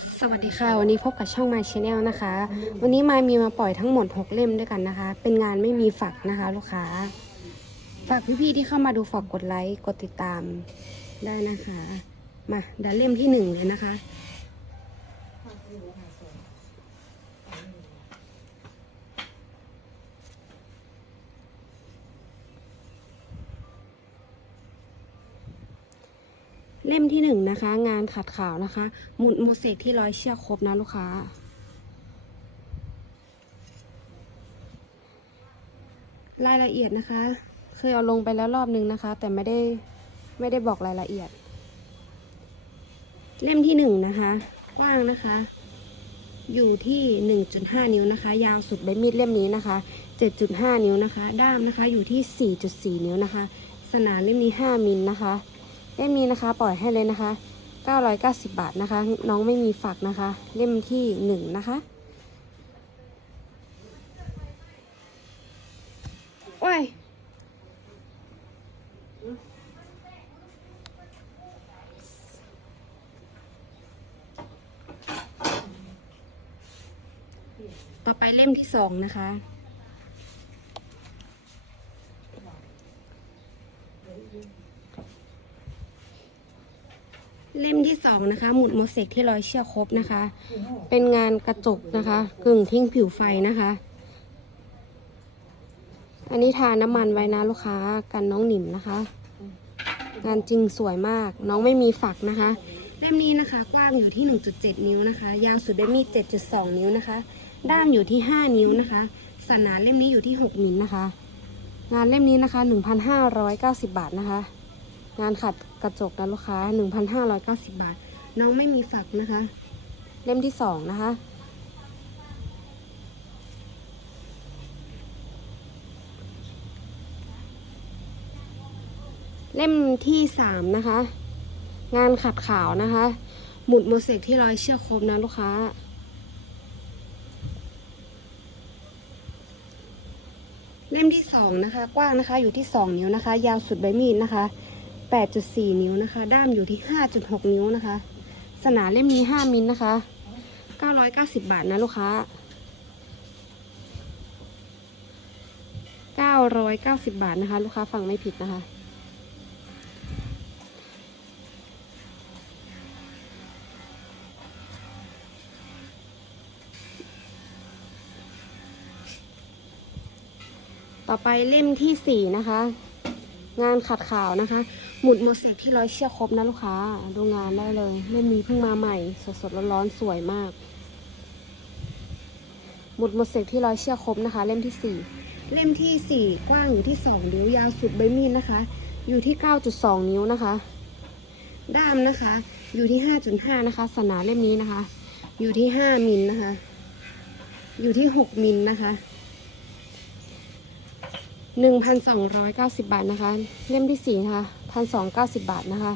สวัสดีค่ะ วันนี้พบกับช่อง My Channel นะคะ วันนี้มายมีมาปล่อยทั้งหมด 6 เล่มด้วยกันนะคะ เป็นงานไม่มีฝักนะคะ ลูกค้า ฝากพี่ๆที่เข้ามาดูฝากกดไลค์ กดติดตามได้นะคะ มาดี๋ยวเล่มที่หนึ่งเลยนะคะ เล่มที่หนึ่งนะคะ งานขัดขาวนะคะ หมุดมูเสกที่ร้อยเชือกครบนะลูกค้า รายละเอียดนะคะ เคยเอาลงไปแล้วรอบนึงนะคะ แต่ไม่ได้ไม่ได้บอกรายละเอียด เล่มที่หนึ่งนะคะกว้างนะคะ อยู่ที่หนึ่งจุดห้านิ้วนะคะ ยาวสุดใบมีดเล่มนี้นะคะเจ็ดจุดห้านิ้วนะคะ ด้ามนะคะอยู่ที่สี่จุดสี่นิ้วนะคะ สนานเล่มนี้ห้ามิลนะคะ เล่มนี้นะคะ ปล่อยให้เลยนะคะ 990 บาทนะคะ น้องไม่มีฝักนะคะ เล่มที่หนึ่งนะคะโอ้ยต่อไปเล่มที่สองนะคะ เล่มที่สองนะคะ หมุดโมเสกที่ร้อยเชือกครบนะคะ เป็นงานกระจกนะคะ กึ่งทิ้งผิวไฟนะคะ อันนี้ทาน้ำมันไว้นะลูกค้ากันน้องหนิมนะคะ งานจริงสวยมาก น้องไม่มีฝักนะคะ เล่มนี้นะคะ กว้างอยู่ที่ 1.7 นิ้วนะคะ ยาวสุดได้มีด7.2 นิ้วนะคะ ด้ามอยู่ที่ 5 นิ้วนะคะสันหนาเล่มนี้อยู่ที่ 6มิลนะคะ งานเล่มนี้นะคะ 1,590 บาทนะคะ งานขัดกระจกนะลูกค้า 1,590 บาท น้องไม่มีฝักนะคะ เล่มที่สองนะคะ เล่มที่สามนะคะ งานขัดขาวนะคะ หมุดโมเสกที่ร้อยเชือกครบนะลูกค้าเล่มที่สองนะคะ กว้างนะคะ อยู่ที่สองนิ้วนะคะ ยาวสุดใบมีดนะคะ 8.4 นิ้วนะคะ ด้ามอยู่ที่ 5.6 นิ้วนะคะ สนาเล่มนี้ 5 มิลนะคะ 990 บาทนะลูกค้า 990 บาทนะคะ ลูกค้าฟังไม่ผิดนะคะ ต่อไปเล่มที่สี่นะคะงานขัดขาวนะคะ หมุดโมเสกที่ร้อยเชือกครบนะลูกค้า ดูงานได้เลยเล่มนี้เพิ่งมาใหม่ สดสดๆร้อนๆสวยมาก หมุดโมเสกที่ร้อยเชือกครบนะคะ เล่มที่สี่เล่มที่สี่กว้างอยู่ที่สองนิ้วยาวสุดใบมีดนะคะ อยู่ที่เก้าจุดสองนิ้วนะคะ ด้ามนะคะ อยู่ที่ห้าจุดห้านะคะ สนาเล่มนี้นะคะ อยู่ที่ห้ามิลนะคะ อยู่ที่หกมิลนะคะ หนึ่งพันสองร้อยเก้าสิบาทนะคะ เล่มที่สี่นะคะพันสองเก้าสิบาทนะคะ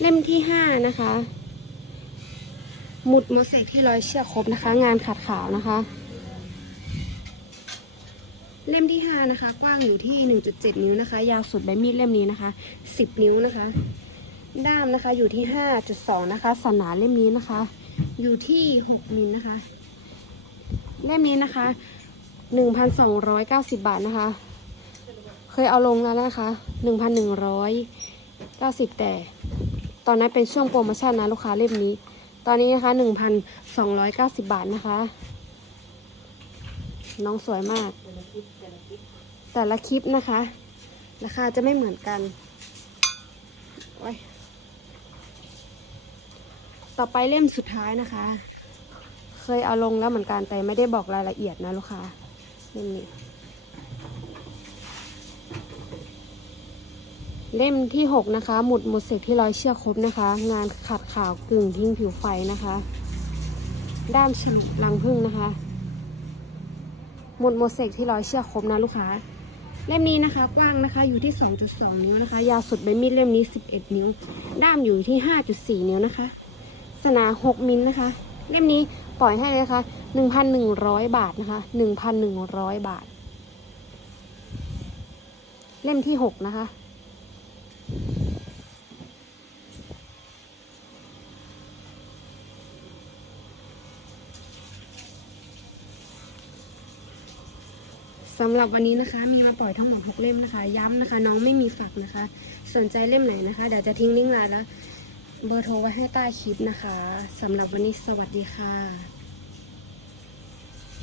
เล่มที่ห้านะคะ หมุดโมเสกที่ร้อยเชือกครบนะคะ งานขัดขาวนะคะ เล่มที่ 5 นะคะ กว้างอยู่ที่ 1.7 นิ้วนะคะ ยาวสุดใบมีดเล่มนี้นะคะ 10 นิ้วนะคะ ด้ามนะคะอยู่ที่ 5.2 นะคะสนาเล่มนี้นะคะ อยู่ที่ 6มิลนะคะ เล่มนี้นะคะ 1,290 บาทนะคะ เคยเอาลงแล้วนะคะ 1,190 แต่ตอนนั้นเป็นช่วงโปรโมชั่นนะลูกค้าเล่มนี้ ตอนนี้นะคะ 1,290 บาทนะคะ น้องสวยมาก แต่ละคลิปนะคะ ราคาจะไม่เหมือนกันโอ้ต่อไปเล่มสุดท้ายนะคะ เคยเอาลงแล้วเหมือนกันแต่ไม่ได้บอกรายละเอียดนะลูกค้าเล่มนี้เล่มที่หกนะคะ หมุดหมุดเสกที่ร้อยเชือกครบนะคะ งานขัดขาวกึ่งทิ้งผิวไฟนะคะ ด้ามฉลังพึ่งนะคะ หมุดโมเสกที่ร้อยเชือกครบนะลูกค้า เล่มนี้นะคะ กว้างนะคะอยู่ที่ 2.2 นิ้วนะคะ ยาวสุดใบมีดเล่มนี้ 11 นิ้ว ด้ามอยู่ที่ 5.4 นิ้วนะคะ สนา 6 มิลนะคะ เล่มนี้ปล่อยให้เลยนะคะหนึ่งพันหนึ่งร้อยบาทนะคะหนึ่งพันหนึ่งร้อยบาท เล่มที่หกนะคะ สำหรับวันนี้นะคะ มีมาปล่อยทั้งหมด6เล่มนะคะ ย้ำนะคะ น้องไม่มีฝักนะคะ สนใจเล่มไหนนะคะ เดี๋ยวจะทิ้งลิงก์มาแล้วเบอร์โทรไว้ให้ใต้คลิปนะคะสำหรับวันนี้สวัสดีค่ะ